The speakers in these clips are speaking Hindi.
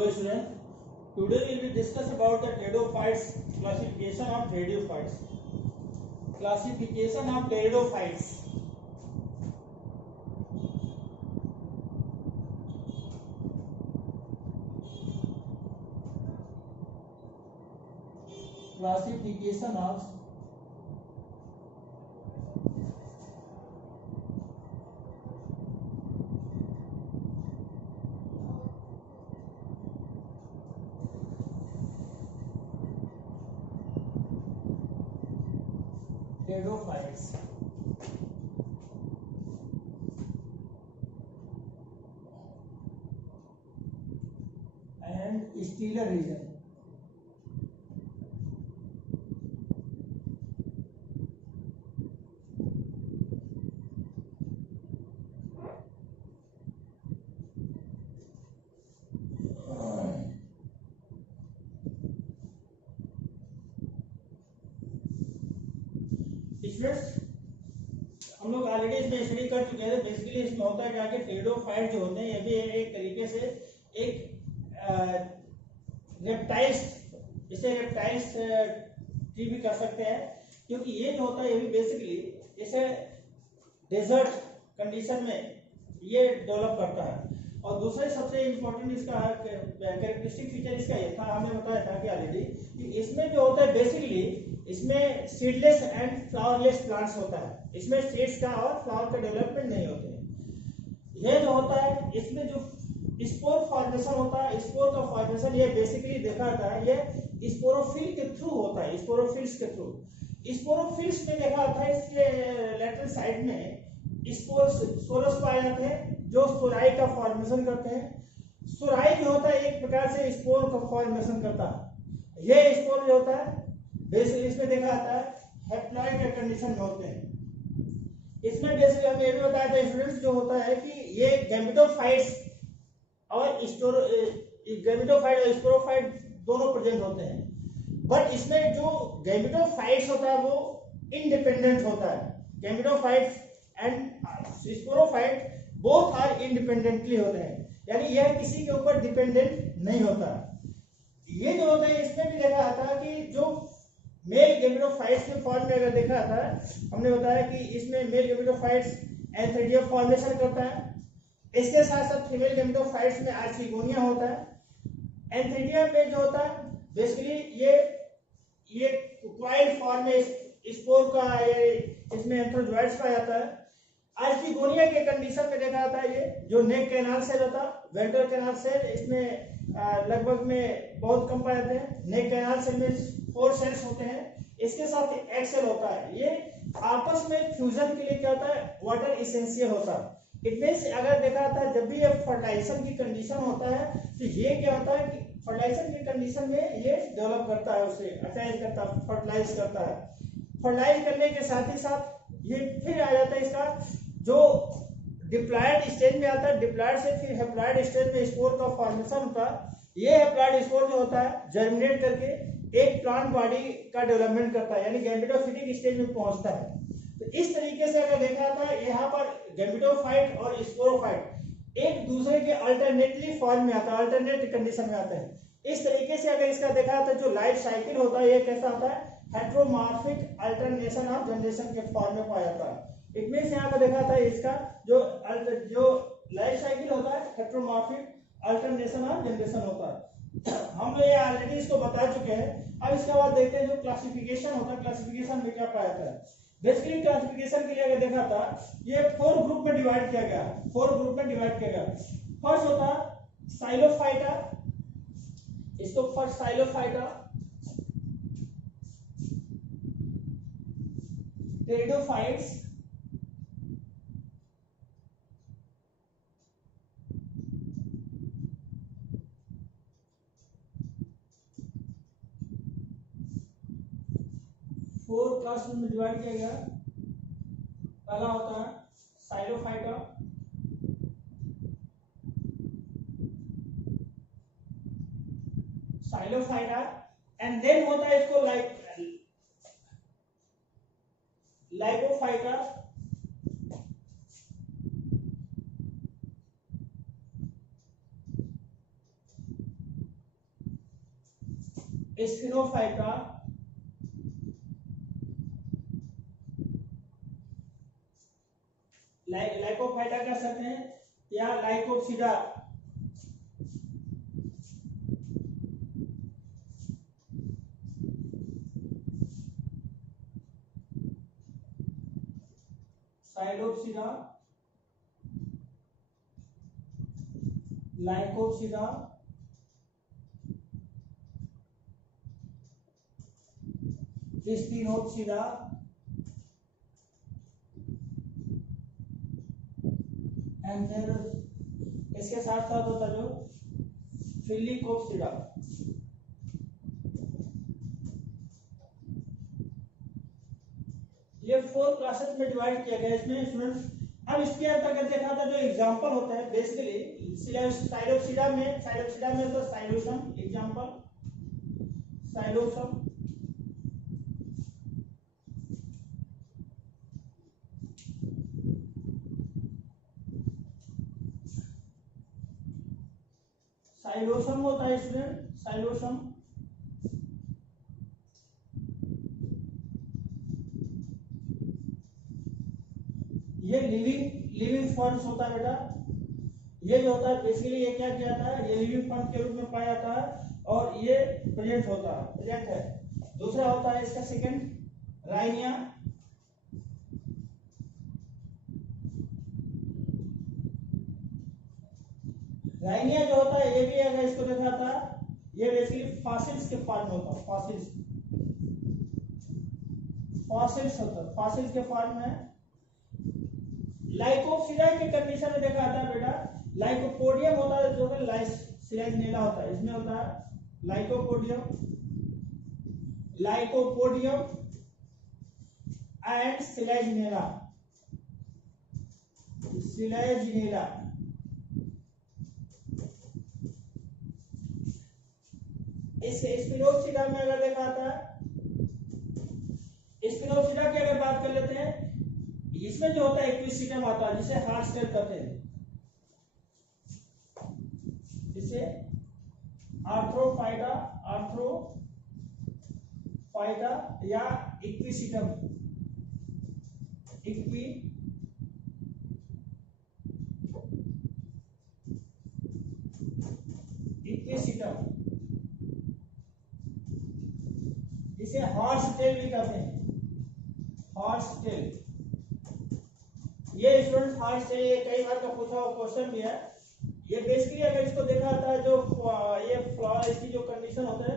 Hello students, today we will discuss about the pteridophytes, classification of pteridophytes. Classification of pteridophytes. Classification of pteridophytes. And stellar region. हम लोग ऑलरेडी इसमें स्टडी कर चुके हैं। बेसिकली इसमें होता है क्या कि टेरिडोफाइट जो होते हैं ये भी एक तरीके से एक रेप्टाइल्स, इसे रेप्टाइल्स ट्री भी कर सकते हैं, क्योंकि ये जो होता है ये भी बेसिकली इसे डेजर्ट कंडीशन में ये डेवलप करता है। और दूसरा सबसे इम्पोर्टेंट इसका कैरेक्टरिस्टिक फीचर इसका ये था, हमने बताया था कि ऑलरेडी कि इसमें जो होता है बेसिकली इसमें सीडलेस एंड फ्लावरलेस प्लांट्स होता है। इसमें सीड्स का और फ्लावर का डेवलपमेंट नहीं होते हैं। ये जो होता है इसमें जो स्पोर फॉर्मेशन होता है, स्पोर का फॉर्मेशन ये बेसिकली देखा जाता है ये स्पोरोफिल के थ्रू होता है। स्पोरोफिल्स के थ्रू, स्पोरोफिल्स में देखा जाता है इसके लेटरल साइड में स्पोरोस पाए जाते हैं जो सुराई का फॉर्मेशन करते हैं। सुराई जो होता है एक प्रकार से स्पोर का फॉर्मेशन करता है। ये स्पोर जो होता है बेसिकली इसमें देखा जाता है हैप्लॉइड के कंडीशन में होते हैं। इसमें बेसिकली हमने ये भी बताया था स्टूडेंट्स जो होता है कि ये गैमेटोफाइट्स और गैमेटोफाइट और स्पोरोफाइट दोनों प्रेजेंट होते हैं। बट इसमें जो गैमेटोफाइट्स होता है वो इंडिपेंडेंट होता है। Gametophytes and sporophyte both are independently होते हैं, यानी यह किसी के ऊपर डिपेंडेंट नहीं होता। ये जो होता है इसमें भी देखा जाता है कि जो मेल गैमेटोफाइट्स के फॉर्म में अगर देखा जाता है, हमने बताया कि इसमें मेल गैमेटोफाइट्स एंथ्रेडिया फॉर्मेशन करता है। इसके साथ साथ फीमेल गैमेटोफाइट्स में आर्चिगोनिया होता है। एंथ्रेडिया में जो होता है बेसिकली ये क्वाइल फॉर्म में स्पोर का ये इसमें एंथ्रोजोइड्स पाया जाता है। आर्चिगोनिया के कंडीशन में देखा जाता है ये जो नेक कैनाल सेल होता है, वेंट्रल कैनाल सेल इसमें लगभग में बहुत कम पाए जाते हैं। नेक कैनाल सेल में 4 सेल्स होते हैं। इसके साथ एक सेल होता है। ये आपस में फ्यूजन के लिए क्या होता है वाटर इसेंशियल होता है। इट मींस अगर देखा जाता है जब भी ये फर्टिलाइजेशन की कंडीशन होता है तो ये क्या होता है कि फर्टिलाइजेशन की कंडीशन में ये डेवलप करता है, उसे अटैच करता है, फर्टिलाइज करता है। फर्टिलाइज करने के साथ ही साथ ये फिर आ जाता है इसका जो डिप्लॉयड स्टेज में आता है। डिप्लॉयड से फिर हैप्लॉयड स्टेज में स्पोर का फॉर्मेशन होता है। ये हैप्लॉयड स्पोर जो होता है जर्मिनेट करके एक प्लांट बॉडी का डेवलपमेंट करता है, यानी गैमेटोफिटिक स्टेज में पहुंचता है। तो इस तरीके से अगर देखा जाता है यहाँ पर गैमेटोफाइट और स्पोरोफाइट एक दूसरे के अल्टरनेटली फॉर्म में आता है, अल्टरनेट कंडीशन में आता है। इस तरीके से अगर इसका देखा जाता है जो लाइफ साइकिल होता है ये कैसा होता है हेट्रोमॉर्फिक अल्टरनेशन ऑफ जनरेशन के फॉर्म में पाया जाता है। इट मींस यहाँ पर देखा था इसका जो लाइफ साइकिल होता है हेट्रोमॉर्फिक अल्टरनेशन ऑफ जनरेशन होता है। हम लोग ये ऑलरेडी इसको बता चुके हैं। अब इसके बाद देखते हैं जो क्लासिफिकेशन होता है, क्लासिफिकेशन में क्या पाया जाता है। बेसिकली क्लासिफिकेशन के लिए अगर देखा था ये 4 ग्रुप में डिवाइड किया गया, 4 ग्रुप में डिवाइड किया गया। फर्स्ट होता साइलोफाइटा, इसको फर्स्ट साइलोफाइटा, टेरिडोफाइट्स, फोर क्लास में डिवाइड किया गया। पहला होता है साइलोफाइटा, एंड देन होता है इसको लाइकोफाइटा, स्फिनोफाइटा, लाइकोफाइटा कह सकते हैं या लाइकोप्सिडा, साइलोप्सिडा, लाइकोप्सिडा, स्पिनोप्सिडा एंड फिर इसके साथ साथ होता जो फिलिकोप्सिडा। ये 4 क्लासेस में डिवाइड किया गया इसमें स्टूडेंट्स। अब इसके अंतर्गत देखा था जो एग्जांपल होता है बेसिकली साइलोप्सिडा में तो साइलोसम एग्जांपल, साइलोसम, साइलोसम होता है स्टूडेंट, साइलोसम। ये लिविंग फॉर्म्स होता है बेटा। ये जो होता है बेसिकली ये क्या किया जाता है, ये लिविंग फॉर्म के रूप में पाया जाता है और ये प्रेजेंट होता है, प्रेजेंट है। दूसरा होता है इसका सेकंड राइनिया, राइनिया जो होता है ये भी अगर इसको देखा था ये बेसिकली फॉसिल्स के फॉर्म में होता है, फॉसिल्स होता है, फॉसिल्स के फॉर्म में। लाइकोप्सिडा के कंडीशन में देखा था बेटा लाइकोपोडियम होता है जो कि लाइसिलाइनेला होता है, इसमें होता है लाइकोपोडियम, लाइकोपोडियम एंड सिलाइजिनेला, सिलाइजिनेला। इस स्पिनोप्सिडा में अगर देखा था, स्पिनोप्सिडा की अगर बात कर लेते हैं, इसमें जो होता है इक्विसिटम आता है जिसे हार्ड स्टेल कहते हैं, जिसे आर्थ्रोफाइटा, आर्थ्रोफाइटा या इक्विसिटम, इक्विसिटम, जिसे हॉर्स टेल भी कहते हैं, हॉर्स टेल। ये स्टूडेंट्स हॉर्स टेल ये कई बार का पूछा हुआ क्वेश्चन भी है। ये बेसिकली अगर इसको देखा जाता है जो ये फ्लावर इसकी जो कंडीशन होता है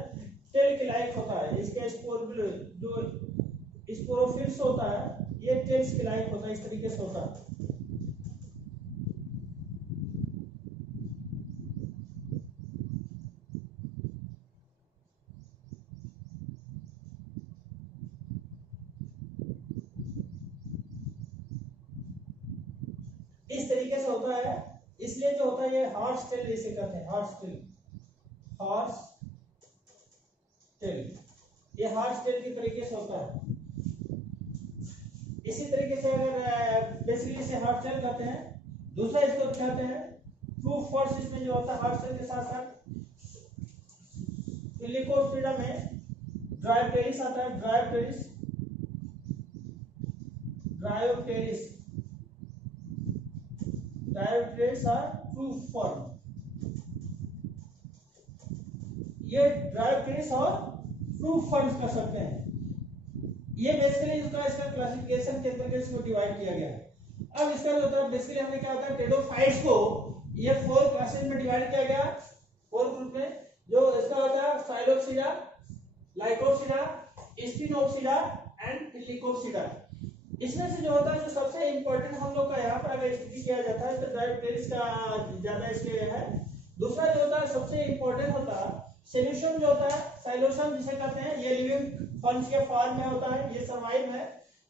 टेल के लाइक होता है, इसके जो स्पोरोफिल्स होता है ये टेल्स के लाइक होता है, इस तरीके से होता है। इस तरीके से होता है, इसलिए जो होता है ये हॉर्स टेल जिसे कहते हैं, हॉर्स टेल, हॉर्स टेल, ये हॉर्स टेल की तरीके से होता है। इसी तरीके से अगर बेसिकली इसे हॉर्स टेल कहते हैं। दूसरा इसको कहते हैं ट्रू फॉर्स, इसमें जो होता है हॉर्स टेल के साथ साथ फिलिकोप्सिडा में ड्रायोप्टेरिस आता है, ड्रायोप्टेरिस, ड्रायोप्टेरिस, ड्रायोप्टेरिस और ट्रू फॉर्म। ये ड्रायोप्टेरिस और ट्रू फॉर्म्स कर सकते हैं। ये बेसिकली इसका क्लासिफिकेशन के अंतर्गत इसको डिवाइड किया गया है। अब इसका जो होता है बेसिकली हमने क्या होता है टेडोफाइट्स को ये 4 क्लासेस में डिवाइड किया गया, 4 ग्रुप में। जो इसका होता है साइलोप्सिडा, लाइकोप्सिडा, स्पिनोप्सिडा एंड फिलिकोप्सिडा। इसमें से जो होता है जो सबसे इंपॉर्टेंट हम लोग का यहाँ पर अगर स्टडी किया जाता है तो ड्रायोप्टेरिस का ज्यादा इसके है। दूसरा जो होता है सबसे इंपॉर्टेंट होता है सॉल्यूशन जो होता है साइलोसम जिसे कहते हैं, ये लिविंग फॉर्म्स के फॉर्म में होता है, ये सर्वाइव है।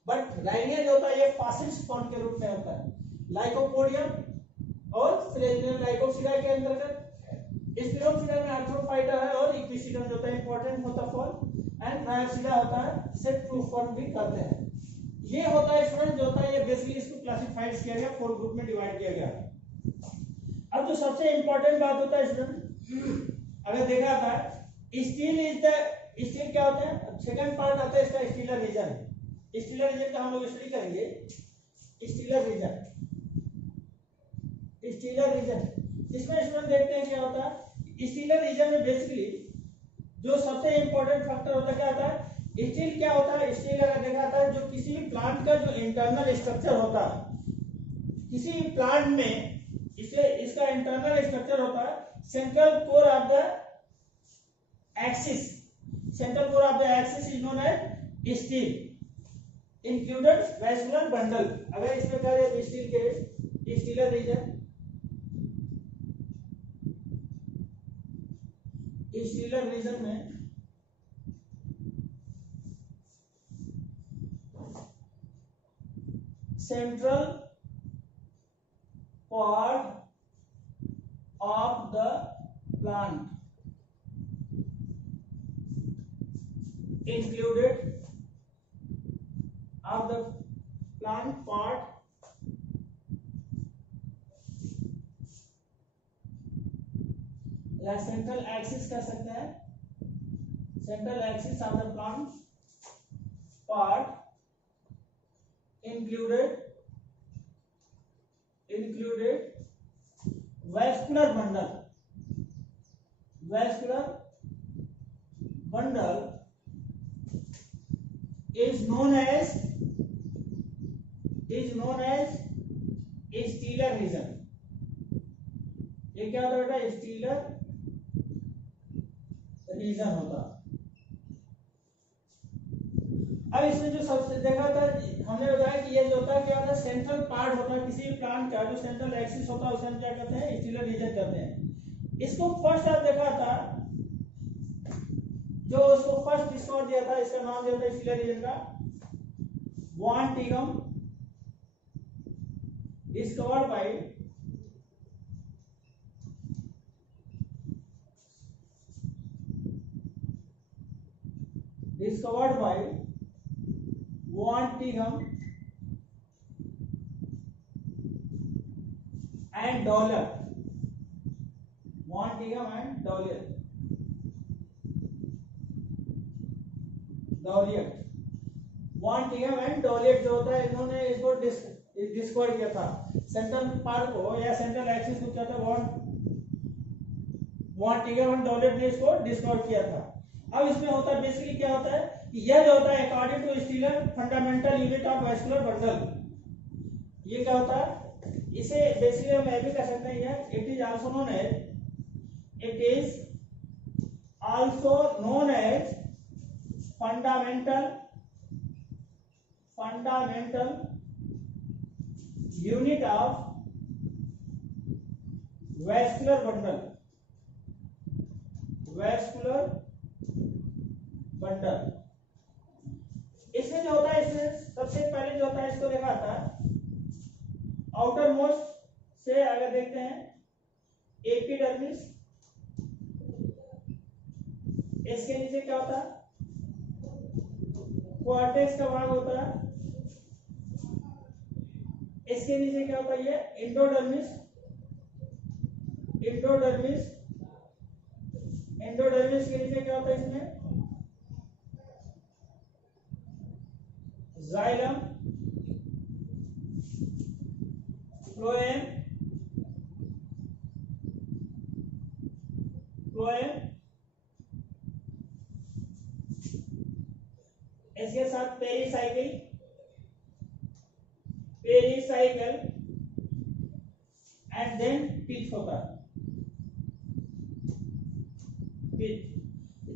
बट राइनिया जो होता है ये फॉसिल्स फॉर्म के रूप में होता है। लाइकोपोडियम और सिलेजिनल लाइकोप्सिडा के अंतर्गत, स्पिनोप्सिडा में आर्थ्रोफाइटा है और इक्विसिटम जो होता है इंपॉर्टेंट होता फॉर्म एंड ड्रायोप्सिडा होता है से ट्रू फॉर्म भी कहते हैं। ये होता है स्टूडेंट जो होता है ये बेसिकली इसको क्लासिफाइड किया गया, 4 ग्रुप में डिवाइड किया गया। अब जो सबसे इंपॉर्टेंट बात होता है स्टूडेंट अगर देखा था स्टील इज द स्टील क्या होता है, सेकंड पार्ट आता है इसका स्टीलर रीजन। स्टीलर रीजन का हम लोग स्टडी करेंगे। स्टीलर रीजन, स्टीलर रीजन इसमें स्टूडेंट देखते हैं क्या होता है। स्टीलर रीजन में बेसिकली जो सबसे इंपॉर्टेंट फैक्टर होता है क्या होता है, स्टील क्या होता है। स्टील अगर देखा जाता है जो किसी भी प्लांट का जो इंटरनल स्ट्रक्चर होता है, किसी भी प्लांट में इसे इसका इंटरनल स्ट्रक्चर होता है central core of the axis, central core of the axis is known as stele included vascular bundle. अगर इसमें क्या है स्टील के स्टीलर रीजन, स्टीलर रीजन में central part of the plant included of the plant part या सेंट्रल एक्सिस कह सकते हैं, central axis of the plant part included vascular bundle, vascular bundle is known as stelar region. ये क्या होता है, स्टीलर रीजन होता। अब इसमें जो सबसे देखा था हमने बताया कि ये जो होता है क्या होता है, सेंट्रल पार्ट होता है किसी प्लांट का, जो सेंट्रल एक्सिस होता है उसे हम क्या कहते हैं, स्टीलर रीजन कहते हैं। इसको फर्स्ट आप देखा था, जो उसको फर्स्ट डिस्कवर दिया था, इसका नाम दिया था स्टीलर रीजन का Van Tieghem, discovered by Van Tieghem and Douliot, Van Tieghem and Douliot, Van Tieghem and Douliot जो होता है, इन्होंने इसको डिस्कवर किया था। सेंट्रल पार्ट को या सेंट्रल एक्सिस को क्या था, वॉन टिगम एंड डॉलियर ने इसको डिस्कवर किया था। अब इसमें होता है बेसिकली क्या होता है कि यह जो होता है according to stelar fundamental unit of vascular bundle. ये क्या होता है, इसे बेसिकली हम भी कह सकते हैं, it is also known as fundamental unit of vascular bundle, इसमें जो होता है, इसमें सबसे पहले जो होता है इसको देखा था आउटर मोस्ट से, अगर देखते हैं एपिडर्मिस, इसके नीचे क्या होता है, कॉर्टेक्स का भाग होता है, इसके नीचे क्या होता है, ये एंडोडर्मिस, एंडोडर्मिस के नीचे क्या होता है, इसमें जाइलम, फ्लोएम, इसके साथ पेरिसाइकिल एंड देन पिच होता है।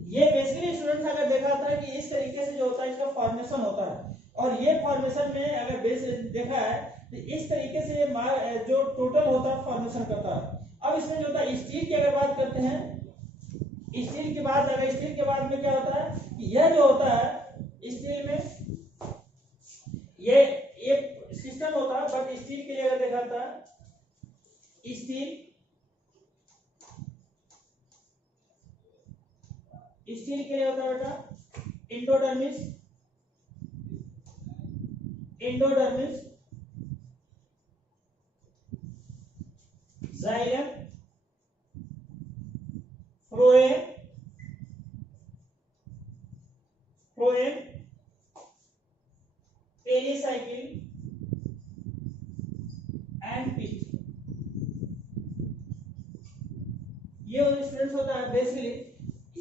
ये बेसिकली स्टूडेंट्स अगर देखा था कि इस तरीके से जो होता है इसका फॉर्मेशन होता है, और ये फॉर्मेशन में अगर बेस देखा है तो इस तरीके से जो टोटल होता है फॉर्मेशन करता है। अब इसमें जो होता है स्टील की अगर बात करते हैं, स्टील के बाद में क्या होता है, यह जो होता है स्टील में ये एक सिस्टम होता है, बट स्टील के लिए अगर देखा था, स्टील के लिए होता है बेटा endodermis, xylem, phloem phloem, pericycle and pith. ये स्टूडेंट्स होता है बेसिकली,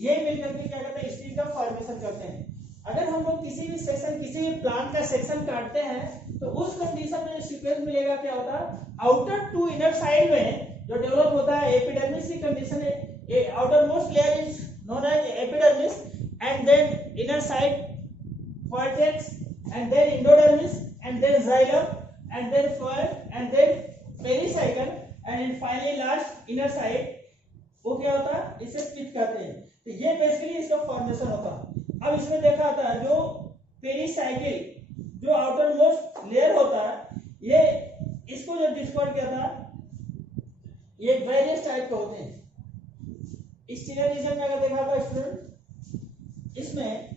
ये मिलकर के क्या करते हैं, स्टील का फॉर्मेशन करते हैं। अगर हम लोग किसी भी सेक्शन, किसी भी प्लांट का सेक्शन काटते हैं तो उस कंडीशन में सीक्वेंस मिलेगा क्या होता है, आउटर टू इनर साइड में जो डेवलप होता है एपिडर्मिस की कंडीशन है, outermost layer is known as epidermis and then inner side cortex and then endodermis and then xylem and then phloem and then pericycle and finally last inner side, वो क्या होता है, इसे स्पिच कहते हैं। तो ये बेसिकली इसका फॉर्मेशन होता है। अब इसमें देखा था जो पेरिसाइकिल, जो आउटर मोस्ट लेयर होता है, ये इसको जो डिस्कवर किया था, ये वेरियस टाइप के होते हैं। स्टीलर रीजन में अगर देखा था स्टूडेंट, इसमें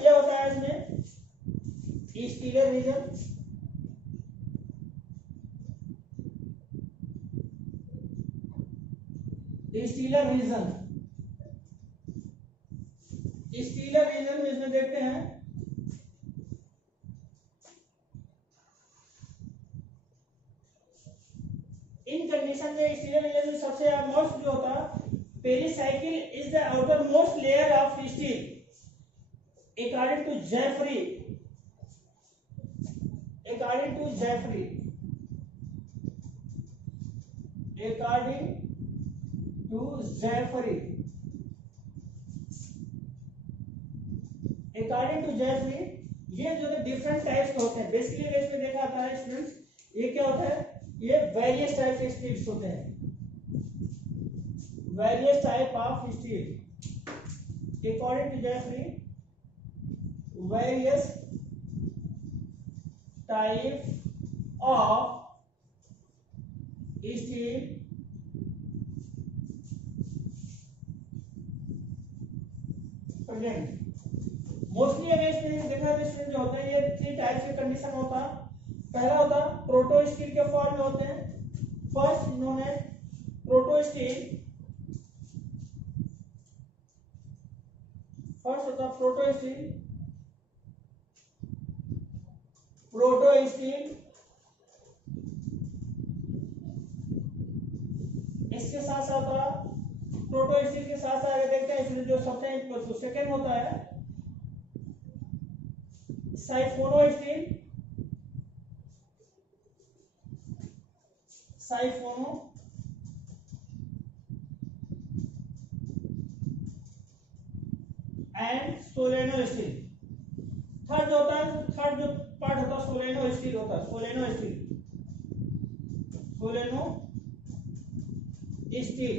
ये होता है, इसमें stelar region, stelar region, stelar region में इसमें देखते हैं इन कंडीशन में स्टीलर रीजन में सबसे मोस्ट जो होता है, pericycle is the outermost layer of stele according to Jeffrey, according to Jeffrey, according to Jeffrey, according to Jeffrey, ये जो डिफरेंट टाइप्स होते हैं बेसिकली, इसमें देखा था स्टूडेंट्स, ये क्या होता है, ये वेरियस टाइप के स्टील्स होते हैं, various type of stele according to Jeffrey, various type of steel present। Mostly अगर इसमें देखा तो स्टूडेंट जो होते हैं, ये 3 टाइप्स के कंडीशन होता है। पहला होता है प्रोटो स्टील के फॉर्म में होते हैं, first known as protostele, first होता है प्रोटो स्टील, प्रोटो स्टील, इसके साथ साथ प्रोटो स्टील के साथ साथ अगर देखते हैं इसमें जो सबसे सेकेंड होता है साइफोनो स्टील, साइफोनो एंड सोलेनो स्टील। थर्ड होता है, थर्ड जो पार्ट होता है सोलेनो स्टील होता है, सोलेनो स्टील, सोलेनो स्टील।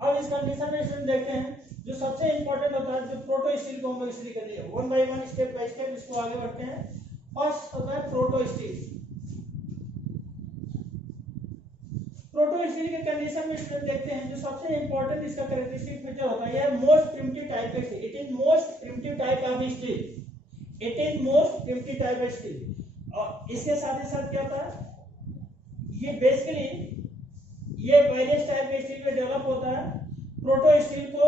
अब इस कंडीशन में स्टूडेंट देखते हैं जो सबसे इंपॉर्टेंट होता है, जो प्रोटो स्टील को हम लोग स्टडी कर लिए, one by one step by step इसको आगे बढ़ते हैं। फर्स्ट होता है प्रोटो स्टील। प्रोटो स्टील के कंडीशन में स्टूडेंट देखते हैं जो सबसे इंपॉर्टेंट इसका कैरेक्टरिस्टिक फीचर होता है, यह मोस्ट प्रिमिटिव टाइप का steel, it is most primitive type of steel, it is most primitive type of steel. और इसके साथ ही साथ क्या होता है, ये बेसिकली ये वेरियस टाइप के स्टील में डेवलप होता है। प्रोटो स्टील को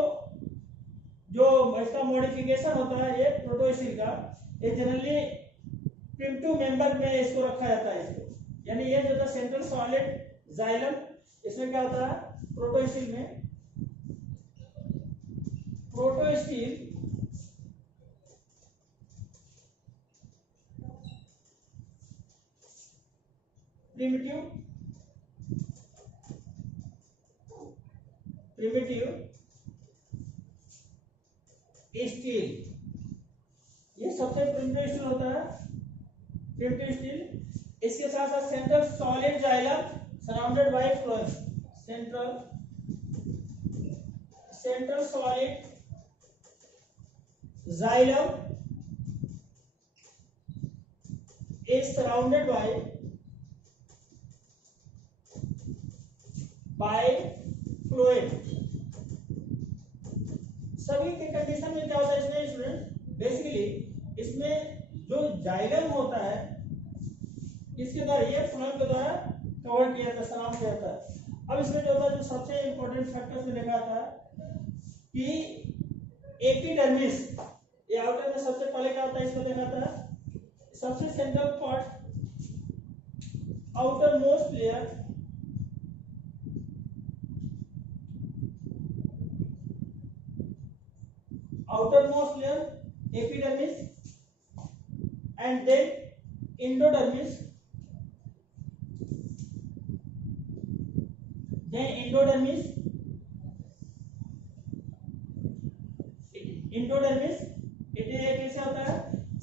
जो इसका मॉडिफिकेशन होता है, ये प्रोटो स्टील का, ये जनरली प्रिमिटिव मेंबर में इसको रखा जाता है इसको, यानी ये जो था सेंट्रल सॉलिड जाइलम, इसमें क्या होता है प्रोटो स्टील में, प्रोटो स्टील प्रिमिटिव स्टील, ये सबसे प्रिमिटिव स्टील होता है, प्रिमिटिव स्टील। इसके साथ साथ central solid xylem surrounded by phloem, central solid xylem is surrounded by phloem, सभी के कंडीशन में क्या होता है इसमें स्टूडेंट, बेसिकली इसमें जो जाइलम होता है इसके द्वारा, ये फ्लोएम के द्वारा कवर किया जाता है, सराउंड किया जाता है। अब इसमें जो होता है, जो सबसे इंपॉर्टेंट फैक्टर्स में देखा था कि एपिडर्मिस, ये आउटर में सबसे पहले क्या होता है इसको देखा था, सबसे central part, outer most layer, outermost layer epidermis, and then endodermis, endodermis it कैसे होता है,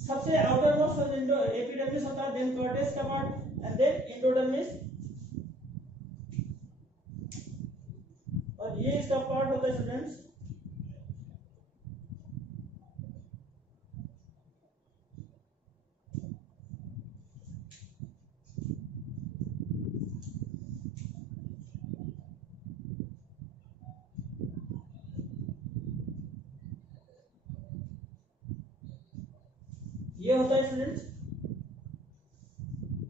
सबसे outermost epidermis होता है, then cortex का part, and then endodermis, और ये इसका पार्ट होता है स्टूडेंट्स ये होता है स्टूडेंट्स।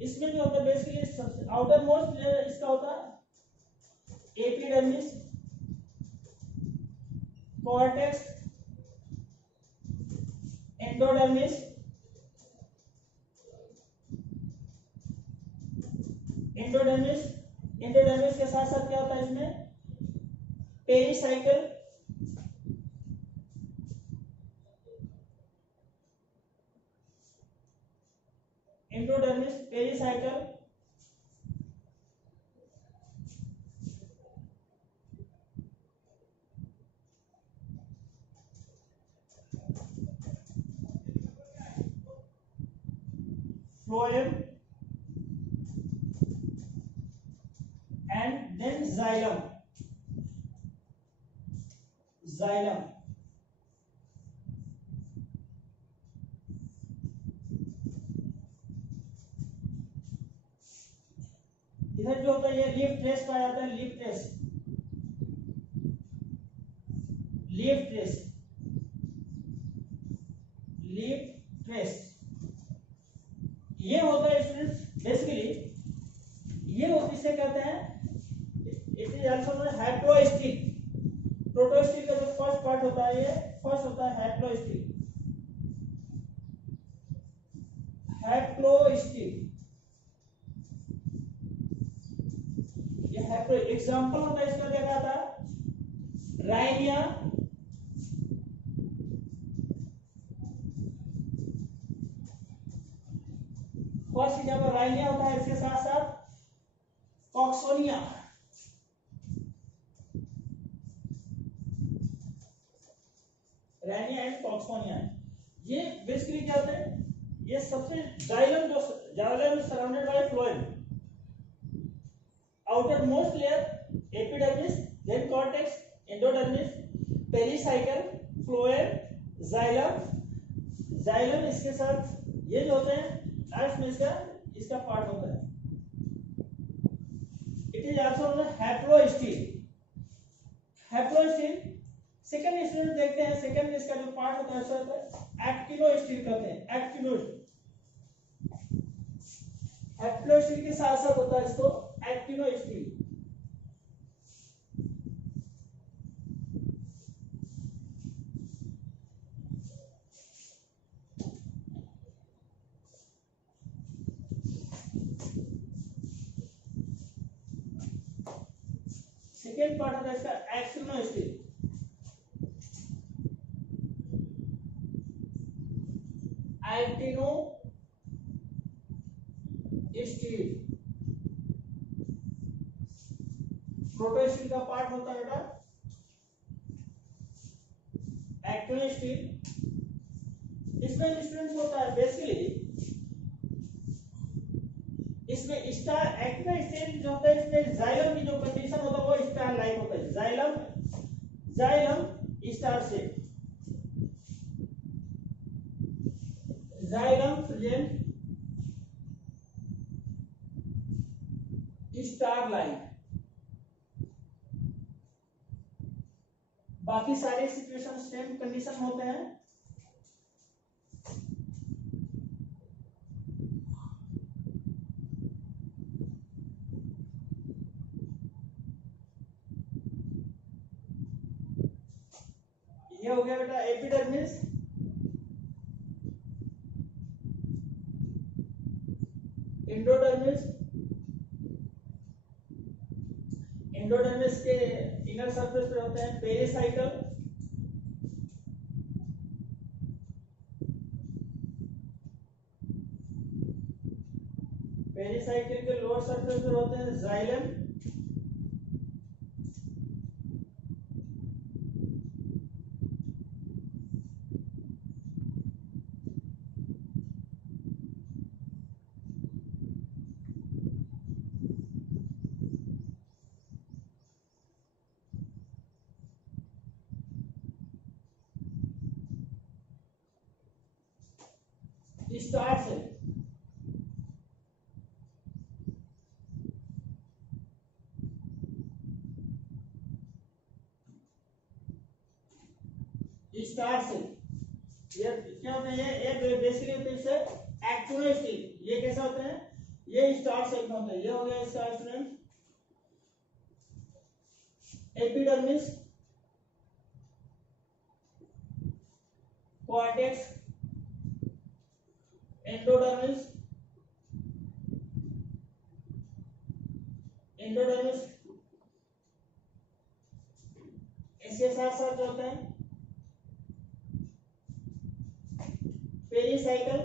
इसमें जो होता है बेसिकली आउटर मोस्ट लेयर इसका होता है एपिडर्मिस, कॉर्टेक्स, एंडोडर्मिस, एंडोडर्मिस के साथ साथ क्या होता है इसमें pericycle, endodermis, pericycle, phloem, and then xylem, इधर जो होता है ये लीफ ट्रेस कहा जाता है, लीफ ट्रेस ये होता है स्टूडेंट्स बेसिकली, ये इसे कहते हैं, इट इज आल्सो नोन हैप्लोइस्टिक, प्रोटोस्टिक का जो फर्स्ट पार्ट होता है, ये फर्स्ट होता है हैप्लोइस्टिक, ये हैप्लो एग्जांपल होता है इसका देखा था राइनिया, फर्स्ट एग्जांपल राइनिया होता है, इसके साथ साथ कॉक्सोनिया, राइनिया एंड कॉक्सोनिया, ये बेसिकली क्या होता है, ये सबसे xylem surrounded by phloem, outermost layer epidermis, then cortex, endodermis, pericycle, phloem, xylem इसके साथ ये जो होते हैं लास्ट में इसका पार्ट होता है, it is also known haplostele. Second student देखते हैं, सेकंड इसका जो पार्ट होता है उसका होता है एक्टिनोस्टिल कहते हैं, हैप्लोइस्टिल के साथ साथ होता है इसको एक्टिनोस्टिल। सेकेंड पार्ट होता है इसका एक्टिनोस्टिल, प्रोटोस्टिल का पार्ट होता है बेटा एक्टिनोस्टिल। इसमें स्टूडेंट्स होता है बेसिकली, इसमें स्टार एक्टिनोस्टिल जो होता है, इसमें जाइलम की जो कंडीशन होता है वो स्टार लाइक होता है, xylem star shape, xylem present star like, बाकी सारे सारे सिचुएशन सेम कंडीशन होते हैं। ये हो गया बेटा एपिडर्मिस। एंडोडर्मिस, एंडोडर्मिस के इनर सरफेस पे होते हैं पेरिसाइकल, पेरिसाइकिल के लोअर सरफेस पे होते हैं xylem, start cell, start cell ये क्या होते हैं, ये बेसिकली होते हैं इससे एक्टिनोस्टील। ये कैसा होते हैं, ये स्टार्ट सेल में होते हैं। ये हो गया इसका student epidermis, cortex, endodermis, endodermis इसके साथ साथ जो होते हैं पेरिसाइकल,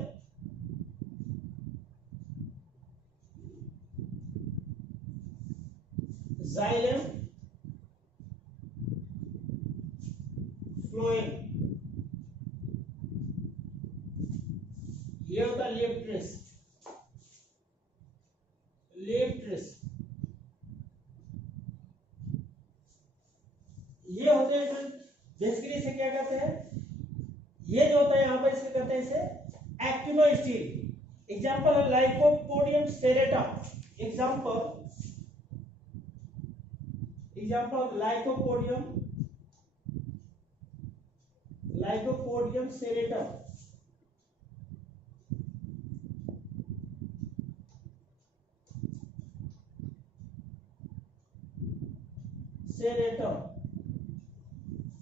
जाइलम, फ्लोएम, ये होता है लिप ट्रेस, लिप ट्रेस। ये होते हैं बेसिकली इसे क्या कहते हैं, ये जो होता है यहाँ पर इसे कहते हैं इसे एक्टिनोस्टील। एग्जांपल है Lycopodium serrata, example Lycopodium serrata,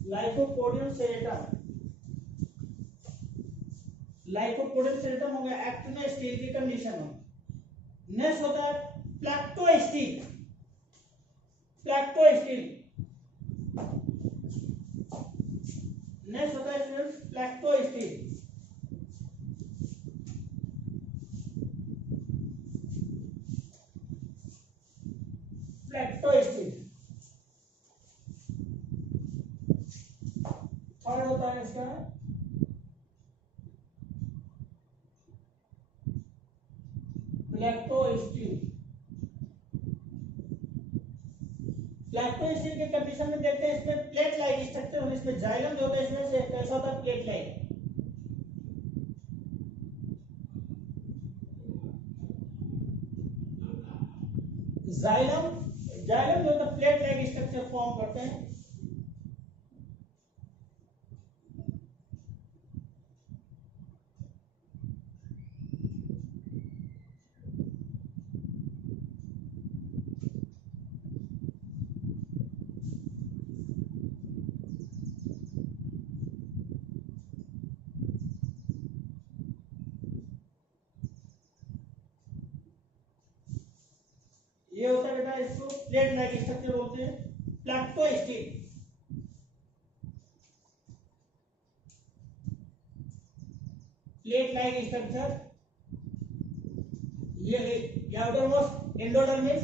Lycopodium serrata, Lycopodium serratum हो गया एक्टिनोस्टील की कंडीशन में। नेक्स्ट होता है प्लैक्टोस्टील, प्लैक्टोस्टील नेक्स्ट होता है प्लैक्टोस्टील। प्लैक्टोस्टील और होता है इसका प्लैक्टोस्टील। प्लैक्टोस्टील के कंडीशन में देखते हैं इसमें प्लेट लाइक स्ट्रक्चर होने, इसमें जाइलम जो होता है इसमें से कैसा होता है प्लेट लाइक। जाइलम जो होता है प्लेट लाइक स्ट्रक्चर फॉर्म करते हैं। ये होता है बेटा इसको प्लेट लाइक स्ट्रक्चर बोलते हैं प्लैक्टोस्टील। प्लेट लाइक स्ट्रक्चर ये outermost endodermis,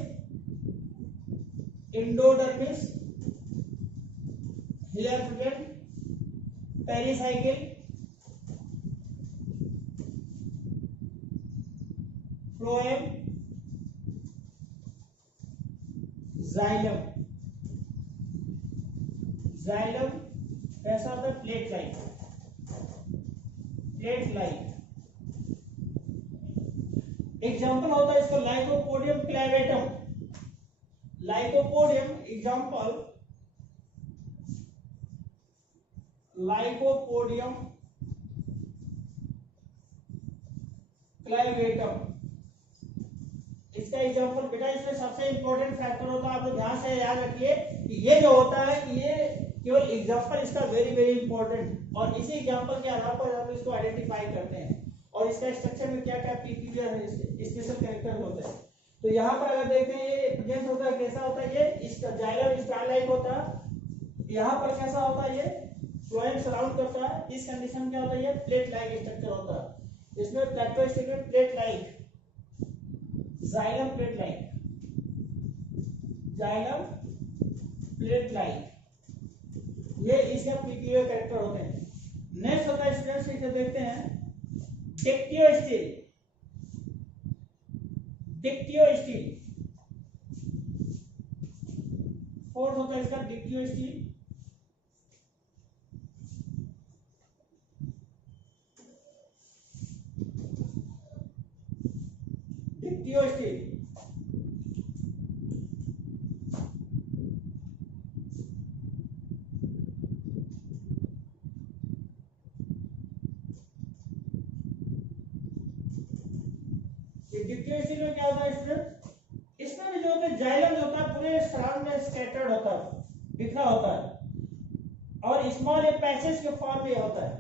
here present pericycle, phloem, xylem कैसा होता है प्लेट लाइक, एग्जांपल होता है इसको लाइकोपोडियम क्लैवेटम, एग्जांपल लाइकोपोडियम क्लाइवेटम। इसका एग्जांपल बेटा, इसमें सबसे इंपॉर्टेंट फैक्टर होता है, आप लोग ध्यान से याद रखिए कि ये जो होता है कि ये केवल एग्जांपल इसका वेरी वेरी इंपॉर्टेंट, और इसी एग्जांपल के आधार पर हम इसको आइडेंटिफाई करते हैं। और इसका स्ट्रक्चर में क्या क्या पीक्यूलियर स्पेशल कैरेक्टर होते हैं। तो यहाँ पर अगर देखते हैं ये प्रेजेंट होता है, कैसा होता है, ये जाइलम स्टार लाइक होता है। यहाँ पर कैसा होता है, ये फ्लोएम सराउंड करता है। इस कंडीशन में क्या होता है, ये प्लेट लाइक स्ट्रक्चर होता है। इसमें कैरेक्टरिस्टिक में plate like, xylem plate like, xylem plate like, ये इसका पीक्यूलियर कैरेक्टर होते हैं। नेक्स्ट होता है स्टूडेंट्स, इसे देखते हैं डिक्टियोस्टील। डिक्टियोस्टील फोर्थ होता है इसका डिक्टियोस्टील। डिक्टियोस्टील डिक्टियोस्टील में क्या होता है स्टूडेंट, इसमें भी जो होता है जाइलम जो होता है पूरे सराउंड में स्कैटर्ड होता है, बिखरा होता है, और स्मॉल पैचेस के फॉर्म में होता है।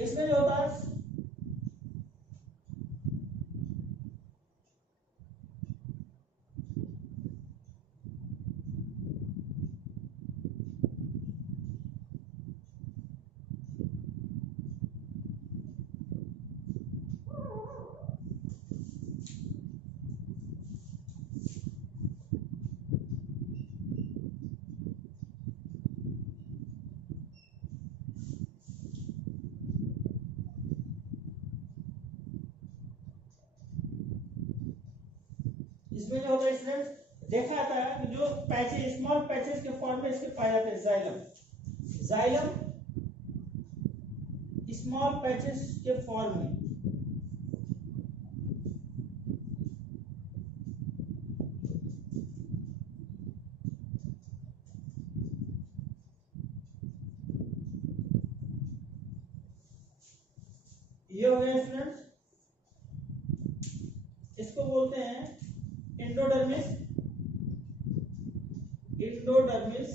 इसमें जो होता है इसमें जो होता है स्टूडेंट्स, देखा जाता है कि जो पैचेस स्मॉल पैचेस के फॉर्म में इसके पाए जाते हैं जाइलम। जाइलम स्मॉल पैचेस के फॉर्म में, ये हो गया स्टूडेंट्स। इसको बोलते हैं एंडोडर्मिस। Endodermis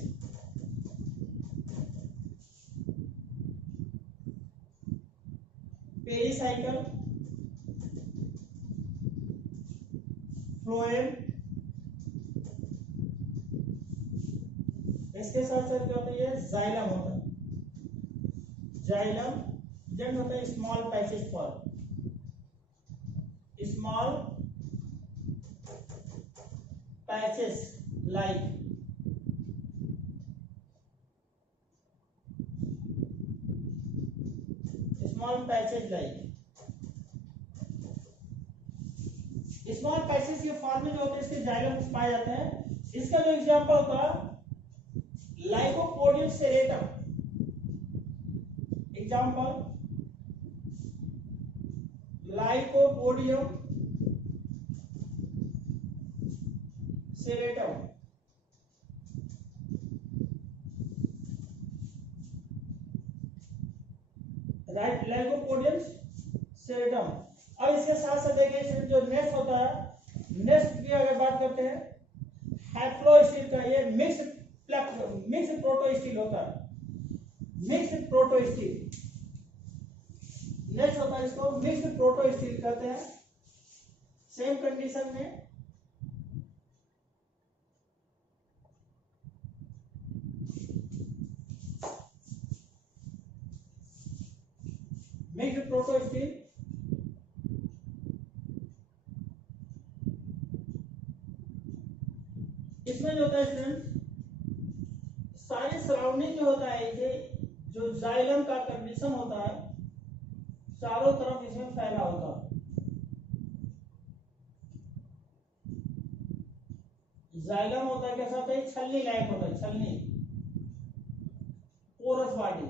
pericycle phloem. इसके साथ साथ क्या होता है, जाइलम होता है। जाइलम जेंट होता है small patches form, small patches like small patches like small patches के फॉर्म में जो होते हैं इसके जाइलम पाए जाते हैं। इसका जो एग्जांपल होता है Lycopodium serratum. Example Lycopodium serratum. Right, Lycopodium serratum. अब इसके साथ साथ देखिए जो नेक्स्ट होता है, नेक्स्ट की अगर बात करते हैं हैप्लोस्टील का, ये मिक्स प्रोटोस्टील होता है। मिक्स प्रोटोस्टील नेक्स्ट होता है, इसको मिक्स प्रोटोस्टील कहते हैं। सेम कंडीशन में मिक्स प्रोटोस्टील इसमें जो होता है स्टूडेंट, सारे सराउंडिंग जो होता है, ये जो जाइलम का कंडीशन होता है चारों तरफ इसमें फैला होता है। जाइलम होता है कैसा होता है, छलनी लायक होता है, छलनी पोरस बॉडी।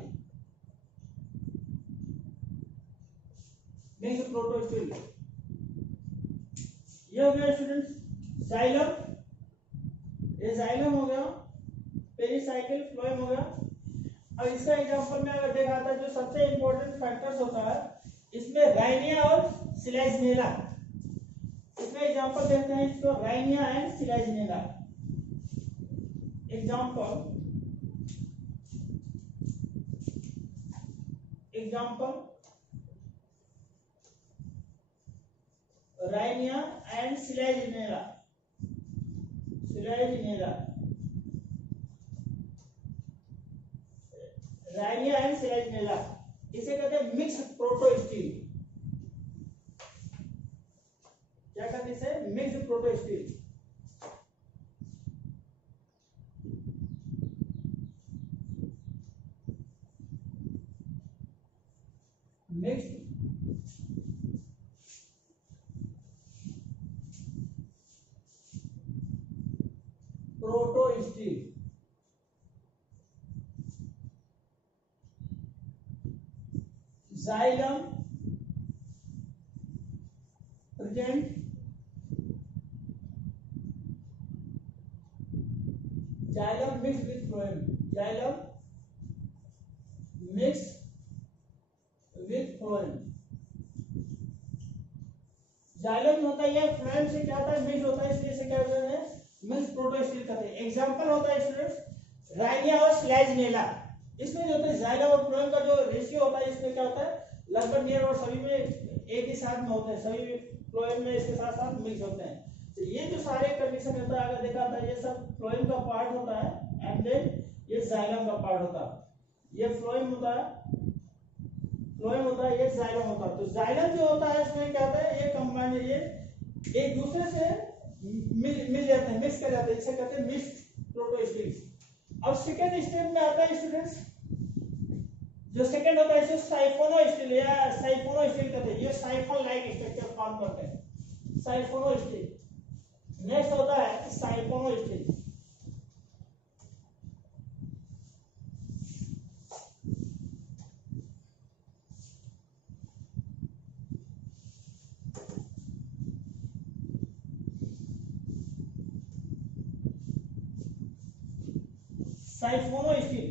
नेक्स्ट प्रोटोस्टील, ये हो गया स्टूडेंट्स जाइलम। ये जाइलम हो गया। पेरिसाइकिल फ्लोएम हो गया। अब इसका एग्जांपल में अगर देखा था, जो सबसे इंपॉर्टेंट फैक्टर्स होता है इसमें राइनिया और सिलाइजनेला। इसमें एग्जांपल देखते हैं इसको, Rhynia and Selaginella. Example Rhynia and Selaginella. Rhynia and Selaginella, इसे कहते हैं मिक्स प्रोटोस्टील। क्या कहते हैं इसे? Mix protostele. Mix protostele. Xylem present xylem mixed with phloem। xylem mixed with phloem। xylem होता है, phloem से क्या होता है? मिक्स होता है, इसलिए इसे क्या कहते हैं? मिक्स प्रोटोस्टील कहते हैं। एग्जांपल होता है स्टूडेंट्स राइनिया और सिलाइजनेला। इसमें जो होता है जाइलम और फ्लोएम का जो रेशियो होता है, इसमें क्या होता है? लगभग नियर और सभी में एक ही साथ में होते हैं, सभी फ्लोएम में इसके साथ साथ मिक्स होते हैं। तो ये जो सारे कंडीशन होता है, अगर देखा था, ये सब फ्लोएम का पार्ट होता है एंड देन ये जाइलम का पार्ट होता है। ये फ्लोएम होता है, ये जाइलम होता है। तो जाइलम जो होता है इसमें क्या होता है? ये कंबाइन, ये एक दूसरे से मिल जाते हैं, मिक्स कर जाते हैं, इसे कहते हैं मिक्स्ड प्रोटोस्टील। अब सेकंड स्टेप में आता है स्टूडेंट्स, जो सेकंड होता है इसे साइफोनोस्टील या साइफोनोस्टील कहते हैं। ये साइफन लाइक स्ट्रक्चर फॉर्म करते हैं, साइफोनोस्टील। नेक्स्ट होता है साइफोनोस्टील। साइफोनोस्टील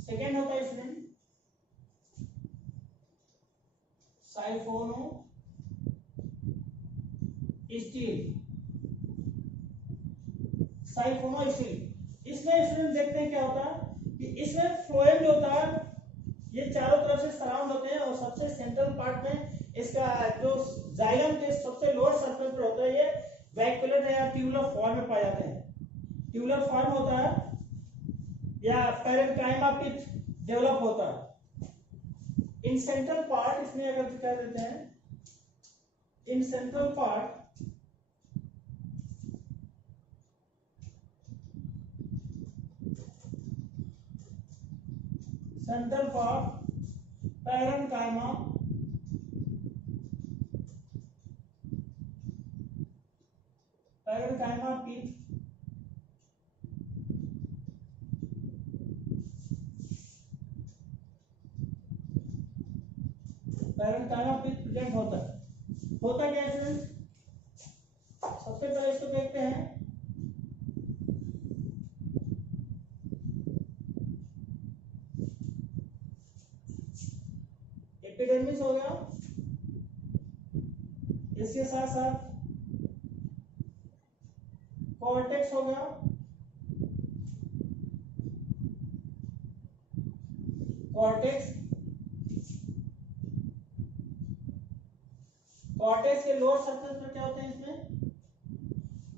सेकेंड होता है इसमें साइफोनो स्टील। इसमें स्टूडेंट देखते हैं क्या होता है कि इसमें फ्लोएम जो होता है ये चारों तरफ से सराउंड होते हैं, और सबसे सेंट्रल पार्ट में इसका जो जाइलम के सबसे लोअर सरफेस पर होता है, ये वैक्यूलर या ट्यूबुलर फॉर्म में पाए जाते हैं। ट्यूबुलर फॉर्म होता है या पैरेन्काइमा पिथ डेवलप होता है। इन सेंट्रल पार्ट, इसमें अगर क्या देते हैं, इन central part parenchyma pith present होता है। होता क्या है? सबसे पहले इसको देखते हैं, एपिडर्मिस हो गया, इसके साथ साथ कॉर्टेक्स हो गया, कॉर्टेक्स के लोअर सरफेस पर क्या होते हैं? इसमें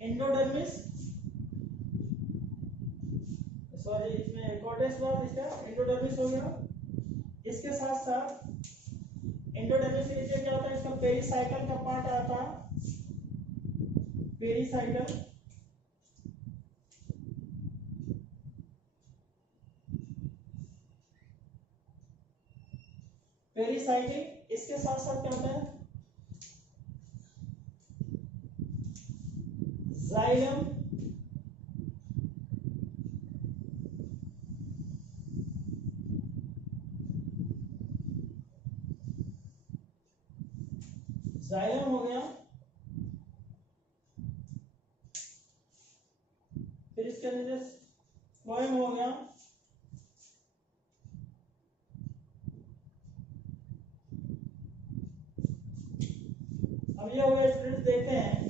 एंडोडर्मिस, सॉरी इसमें कॉर्टेक्स बाद इसका एंडोडर्मिस हो गया। इसके साथ साथ एंडोडर्मिस के नीचे क्या होता है? इसका पेरिसाइकल का पार्ट आता है, पेरिसाइकल। इसके साथ साथ क्या होता है? जाइलम, हो गया, इसके नीचे फ्लोएम हो गया। अब ये हो गया स्टूडेंट्स, देखते हैं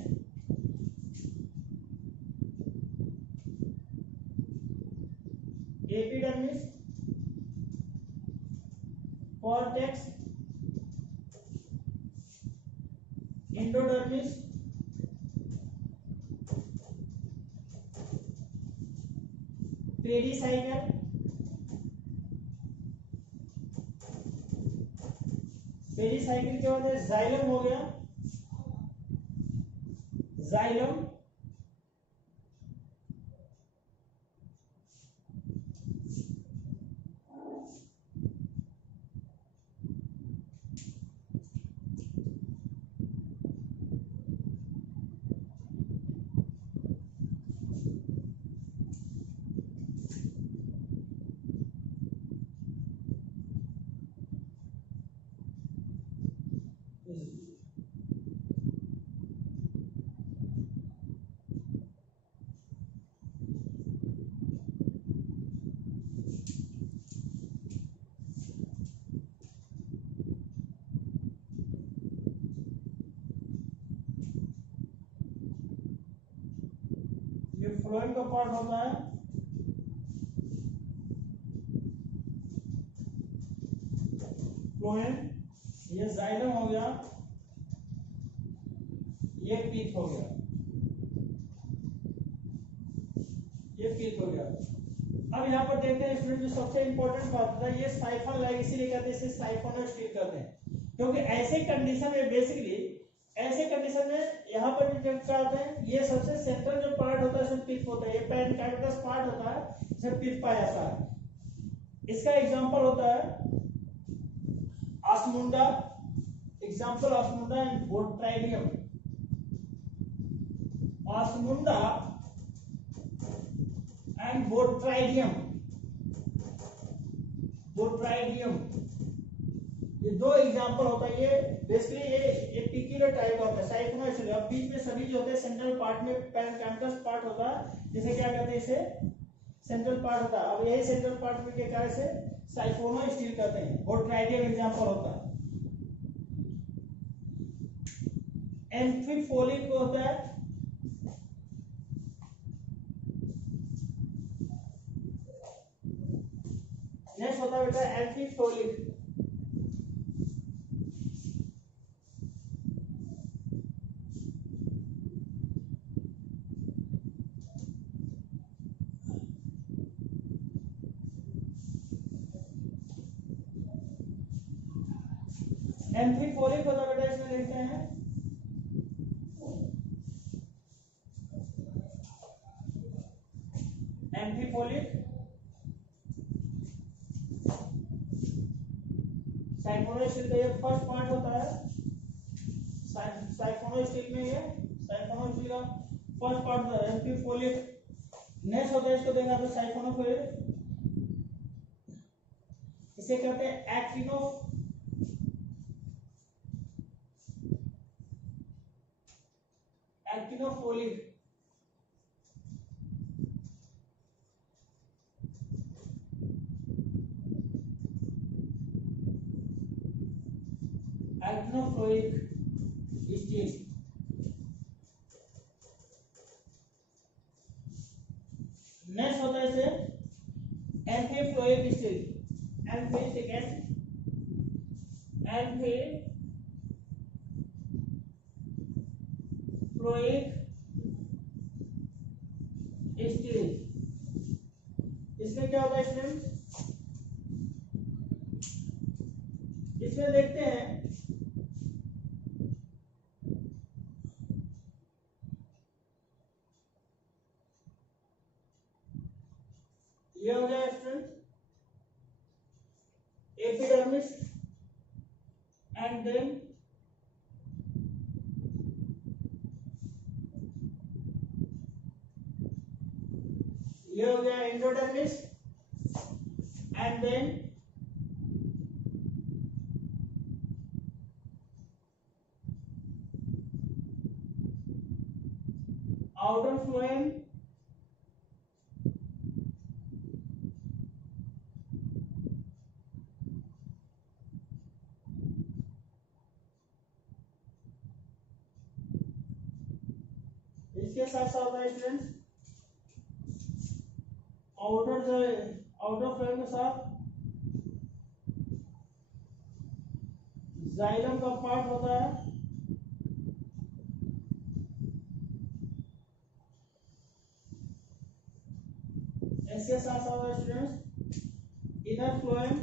epidermis, cortex, endodermis, pericycle, pericycle के बाद जाइलम हो गया, जाइलम, ये फ्लोएम का पार्ट होता है। फ्लोएम, ये जाइलम हो गया, ये पीथ हो गया, ये पीथ हो गया। अब यहाँ पर देखते हैं स्टूडेंट, जो सबसे इंपॉर्टेंट बात होता है, ये साइफन लाइक इसीलिए कहते हैं, इसे साइफोनोस्टील कहते हैं, क्योंकि ऐसे कंडीशन में बेसिकली, ऐसे कंडीशन में यहाँ पर जो क्या होता है, ये सबसे सेंट्रल जो पार्ट होता है इसमें पित्त होता है, ये पैनकाइटिस पार्ट होता है, इसमें पित्त पाया जाता है। इसका एग्जांपल होता है osmunda, example osmunda and बोट्राइडियम, osmunda and बोट्राइडियम, बोट्राइडियम, ये दो एग्जांपल होता है। ये बेसिकली ये पिक्यूलर टाइप का होता है, साइफोनोस्टील। अब बीच में सभी जो होते हैं सेंट्रल पार्ट में पैनकाइटिस पार्ट होता है, जिसे क्या कहते हैं, इसे सेंट्रल पार्ट होता है। अब यही सेंट्रल पार्ट में क्या कहते हैं, इसे साइफोनोस्टील कहते हैं। बोट्राइडियम एग्जांपल होता है। एम्फीफोलिक होता है, नेक्स्ट होता है बेटा एम्फीफोलिक। एम्फीफोलिक होता है बेटा, इसमें देखते हैं एम्फीफोलिक, साइफोनोस्टील का ये फर्स्ट पार्ट होता है। साइफोनोस्टील में ये साइफोनोस्टील का फर्स्ट पार्ट होता है एम्फीफोलिक। नेक्स्ट होता है, इसको देखा तो साइफोनोफोलिक, इसे कहते हैं एक्टिनोफोलिक। एक्टिनोफ्लोइक स्टील। नेक्स्ट होता है इसे एम्फीफ्लोइक स्टील, एम्फी सेकेंड, एम्फीफ्लोइक स्टील। इसमें क्या होता है स्टूडेंट, इसमें देखते हैं ये हो गया स्टूडेंट एपिडर्मिस एंड देन ये हो गया endodermis and then outer phloem इसके साथ साथ होता है स्टूडेंट्स आउटर फ्लोएम के साथ जाइलम का पार्ट होता है, इसके साथ साथ होता है students inner phloem,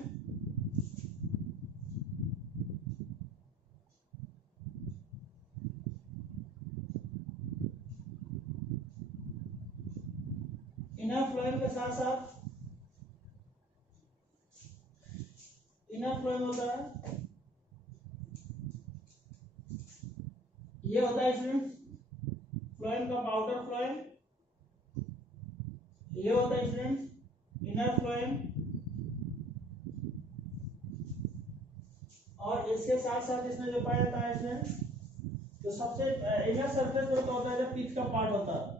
inner phloem के साथ साथ इनर फ्लोएम होता है, ये होता है स्टूडेंट्स फ्लोएम का आउटर फ्लोएम, ये होता है स्टूडेंट्स इनर फ्लोएम, और इसके साथ साथ इसमें जो पाया जाता है स्टूडेंट्स तो सबसे इनर सरफेस जो होता है पिच का पार्ट होता है,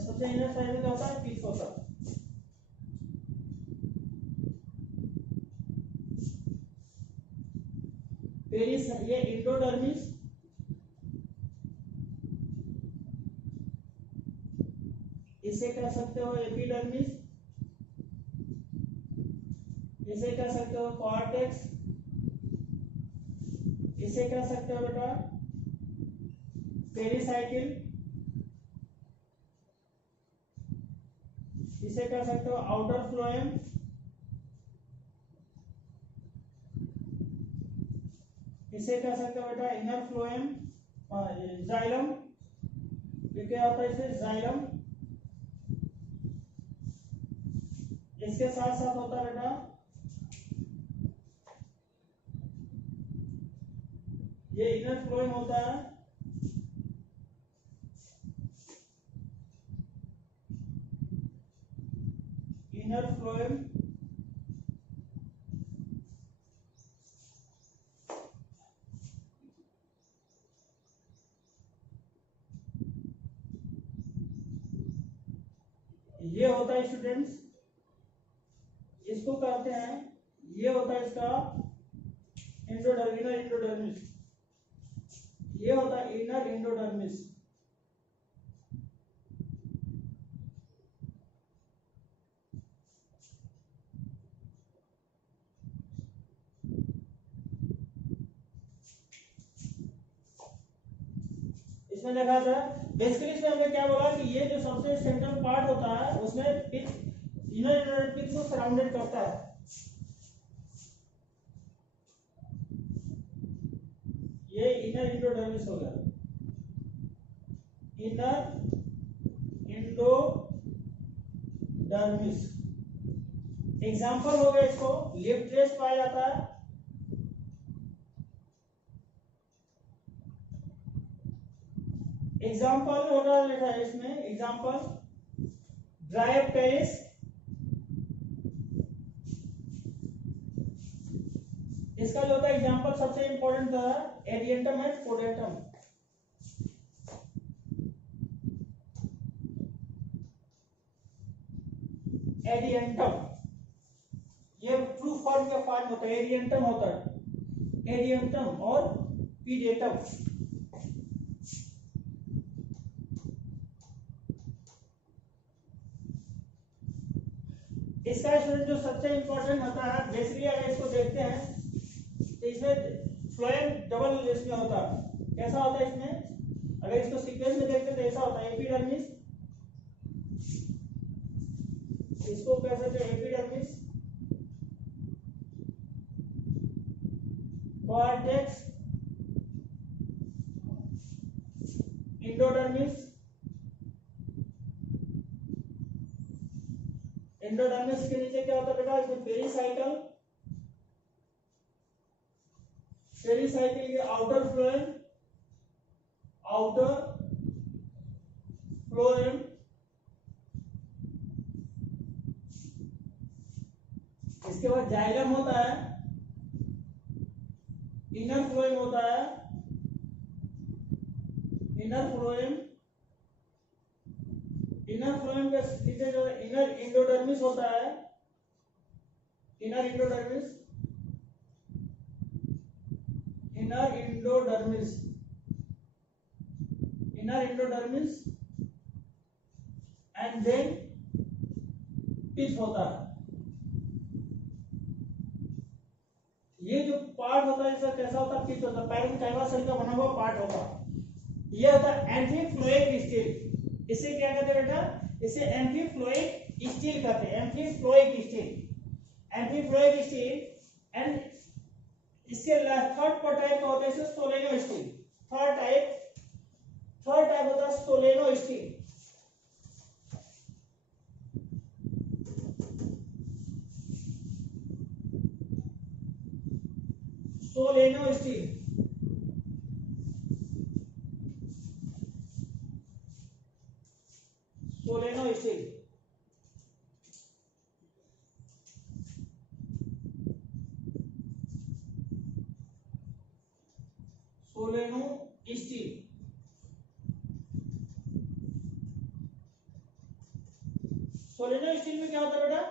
सबसे इनर साइड में होता है पिच होता है। पेरिस ये इंडोडर्मिस, इसे कह सकते हो एपिडर्मिस, इसे कह सकते हो कॉर्टेक्स, इसे कह सकते हो बेटा पेरिसाइकिल, इसे कह सकते हो आउटर फ्लोएम, इसे कह सकते हो बेटा इनर फ्लोएम, जाइलम, ये क्या होता है इसे जाइलम, इसके साथ साथ होता है बेटा ये इनर फ्लोएम होता है, इनर फ्लोएम, ये होता है स्टूडेंट्स इसको कहते हैं, ये होता है इसका इनर इंडोडर्मिस, ये होता है इनर इंडोडर्मिस। इसमें देखा था बेसिकली इसमें हमने क्या बोला कि ये जो सबसे सेंट्रल पार्ट होता है उसमें पिच इनर पिच को सराउंडेड करता है, ये इनर इंडोडर्मिस हो गया, इनर इंडोडर्मिस। एग्जांपल हो गया इसको लिप ट्रेस पाया जाता है, एग्जांपल होता है इसमें एग्जांपल ड्राई पेरिस, इसका जो होता है एग्जांपल सबसे इंपॉर्टेंट था एडिएंटम एंड पोडेंटम, एडिएंटम ये ट्रू फॉर्म का फॉर्म होता है, एडिएंटम होता है, एडिएंटम और पीडेटम। इसका स्टूडेंट जो सबसे इंपॉर्टेंट होता है बेसिकली अगर इसको देखते हैं तो इसमें फ्लोएम डबल इसमें होता है, कैसा होता है इसमें अगर इसको सीक्वेंस में देखते हैं तो ऐसा होता है एपिडर्मिस, इसको कह सकते हैं एपिडर्मिस, कॉर्टेक्स, इंडोडर्मिस, इंडोडर्मिस के नीचे क्या होता है बेटा इसमें पेरिसाइकल, पेरिसाइकिल के आउटर फ्लोएम, आउटर फ्लोएम, इसके बाद जाइलम होता है, इनर फ्लोएम होता है, इनर फ्लोएम, इनर फ्लोएम के नीचे जो इनर इंडोडर्मिस होता है, inner endodermis, inner endodermis, inner endodermis, and then पिथ होता है। ये जो पार्ट होता है इसका कैसा होता है, पिथ होता है, पैरेन्काइमा सेल का बना हुआ पार्ट होता है। ये होता है एम्फीफ्लोइक स्टील। इसे क्या कहते हैं बेटा, इसे एम्फीफ्लोइक स्टील कहते हैं, amphiphloic stele, amphiphloic stele. And इसके थर्ड टाइप का होता है सोलेनो स्टील। थर्ड टाइप होता है solenostele. Solenostele, solenostele. Solenostele. Solenostele में क्या होता है बेटा,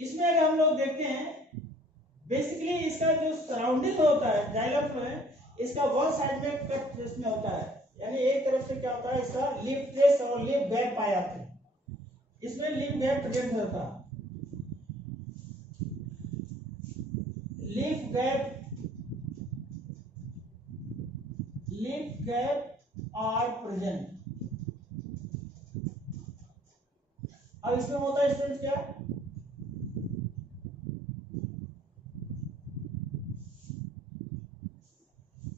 इसमें अगर हम लोग देखते हैं बेसिकली इसका जो सराउंडिंग होता है जाइलम में, इसका वन साइड में कट इसमें होता है, यानी एक तरफ से क्या होता है इसका लिप ट्रेस और लिप गैप पाए जाते हैं, इसमें लिप गैप प्रेजेंट होता है, लिप गैप आर प्रेजेंट। अब इसमें होता है स्टूडेंट क्या,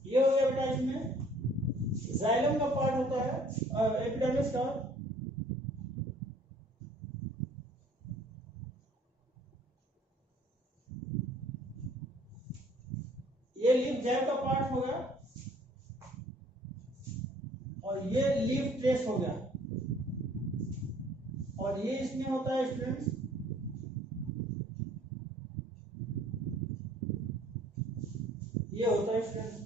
ये हो गया बेटा इसमें जाइलम का पार्ट होता है, एपिडर्मिस का, ये लिप गैप का पार्ट हो गया और ये लिप ट्रेस हो गया, और ये इसमें होता है स्टूडेंट्स ये होता है स्टूडेंट्स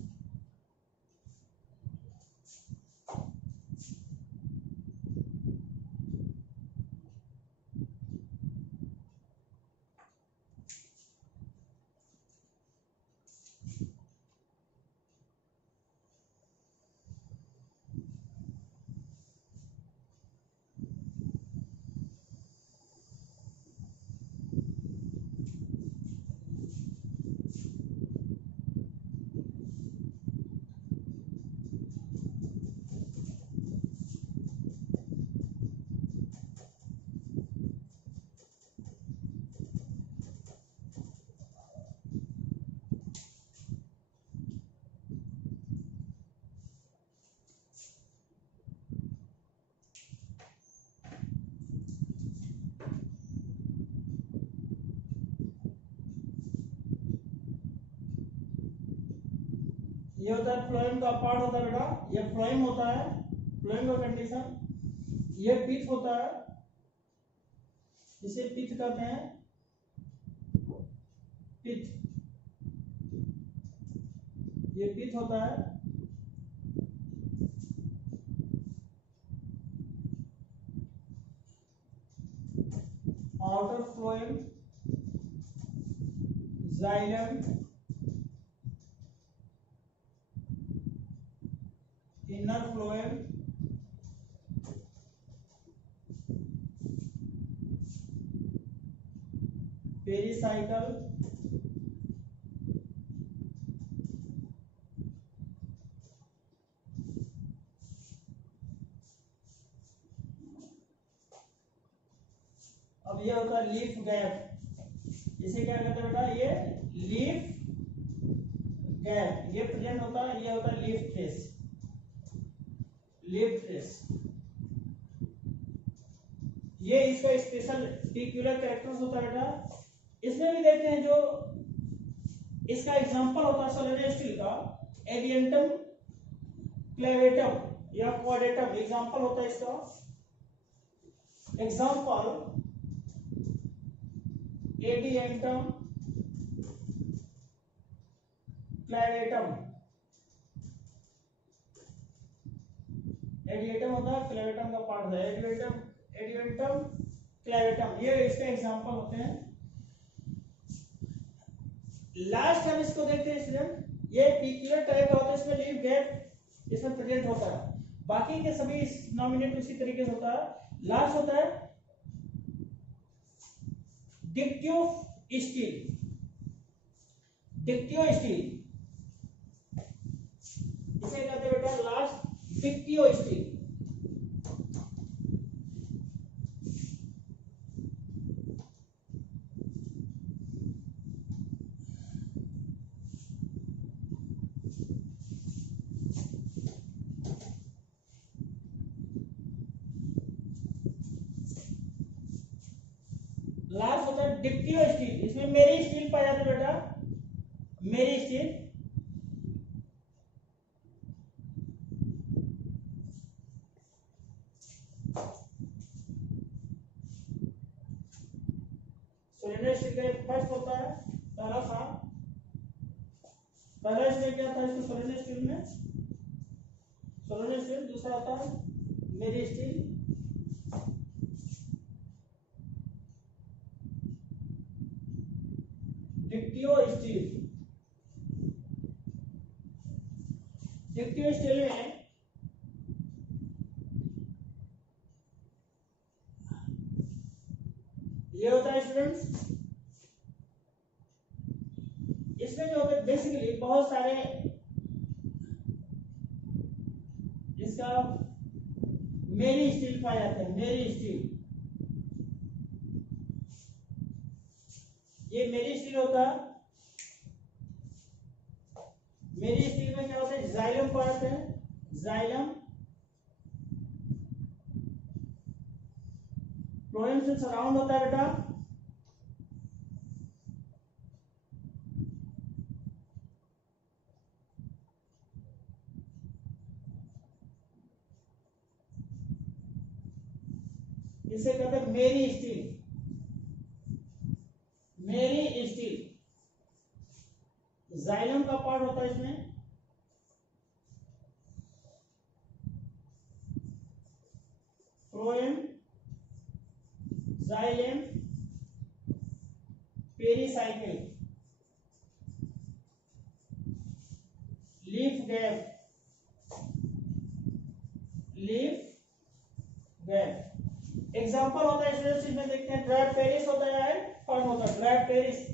ये होता है फ्लोएम का पार्ट होता है बेटा, ये फ्लोएम होता है, फ्लोएम का कंडीशन। ये पिथ होता है, इसे पिथ कहते हैं, पिथ, ये पिथ होता है। Outer phloem, xylem, inner phloem, pericycle, अब ये होता है लीफ गैप, इसे क्या कहते हैं बेटा, ये लीफ गैप, ये प्रेजेंट होता है, ये होता है लीफ ट्रेस, लीफ ट्रेस। ये इसका स्पेशल पीक्यूलर कैरेक्टर्स होता है बेटा। इसमें भी देखते हैं जो इसका एग्जांपल होता है सोलेनो स्टील का, एडियंटम क्लेवेटम या क्वाड्रेटम एग्जांपल होता है इसका, एग्जांपल एडियंटम क्लेवेटम, एडियंटम होता है, क्लेवेटम का पार्ट है, एडियंटम क्लेवेटम, ये इसके एग्जांपल होते हैं। लास्ट हम इसको देखते हैं स्टूडेंट, ये पीक्यूलर टाइप का होता है, इसमें लीफ गैप इसमें प्रेजेंट होता है। बाकी के सभी नॉमिनेट उसी तरीके से होता है। लास्ट होता है डिक्टियो स्टील। डिक्टियो स्टील इसे कहते हैं बेटा लास्ट डिक्टियो स्टील। लास्ट होता है डिक्टियो स्टील, इसमें मेरी स्टील पाया जाता है बेटा, मेरी स्टील। सोलिनर स्टील का फर्स्ट होता है पहला था, पहला इसमें क्या था इसको सोलिनर स्टील में, सोलिनर स्टील। दूसरा होता है मेरी स्टील, डिक्टियो स्टील। डिक्टियो स्टील में ये होता है स्टूडेंट्स, इसमें जो होता है बेसिकली बहुत सारे इसका मेरी स्टील पाए जाते हैं, मेरी स्टील। ये मेरी स्टील होता है। मेरी स्टील में क्या होता है, जाइलम पार्ट है, जाइलम फ्लोएम से सराउंड होता है बेटा। इसे कहते हैं मेरी स्टील, मेरी स्टील। जाइलम का पार्ट होता है इसमें, phloem, xylem, pericycle, leaf gap, leaf gap. Example होता है स्टूडेंट्स, इसमें देखते हैं ड्राई पेरिस होता है, फर्न होता है, dry Paris.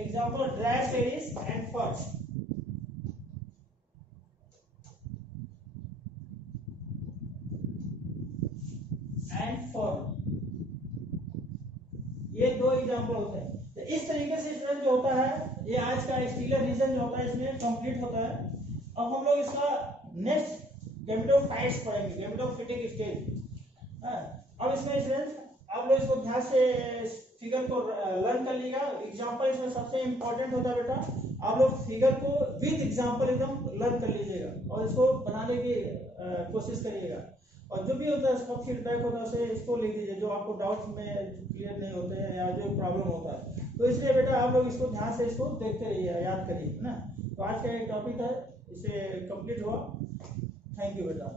Example dry Paris and fern. And fern, ये दो एग्जांपल होते हैं। तो इस तरीके से स्टूडेंट जो होता है, ये आज का स्टीलर रीजन जो होता है इसमें कंप्लीट होता है। अब हम लोग इसका नेक्स्ट गैमेटोफाइट्स पढ़ेंगे, गैमेटोफिटिक स्टेज। अब इसमें स्टूडेंट आप लोग इसको ध्यान से फिगर को लर्न कर लीजिएगा। एग्जांपल इसमें सबसे इंपॉर्टेंट होता है बेटा, आप लोग फिगर को विद एग्जांपल एकदम लर्न कर लीजिएगा और इसको बनाने की कोशिश करिएगा। और जो भी होता है इसका फीडबैक होता है उसे इसको लिख दीजिए, जो आपको डाउट में क्लियर नहीं होते हैं या जो प्रॉब्लम होता है। तो इसलिए बेटा आप लोग इसको ध्यान से इसको देखते रहिए, याद करिए, है ना। तो आज का एक टॉपिक है, इसे कंप्लीट हुआ। थैंक यू बेटा।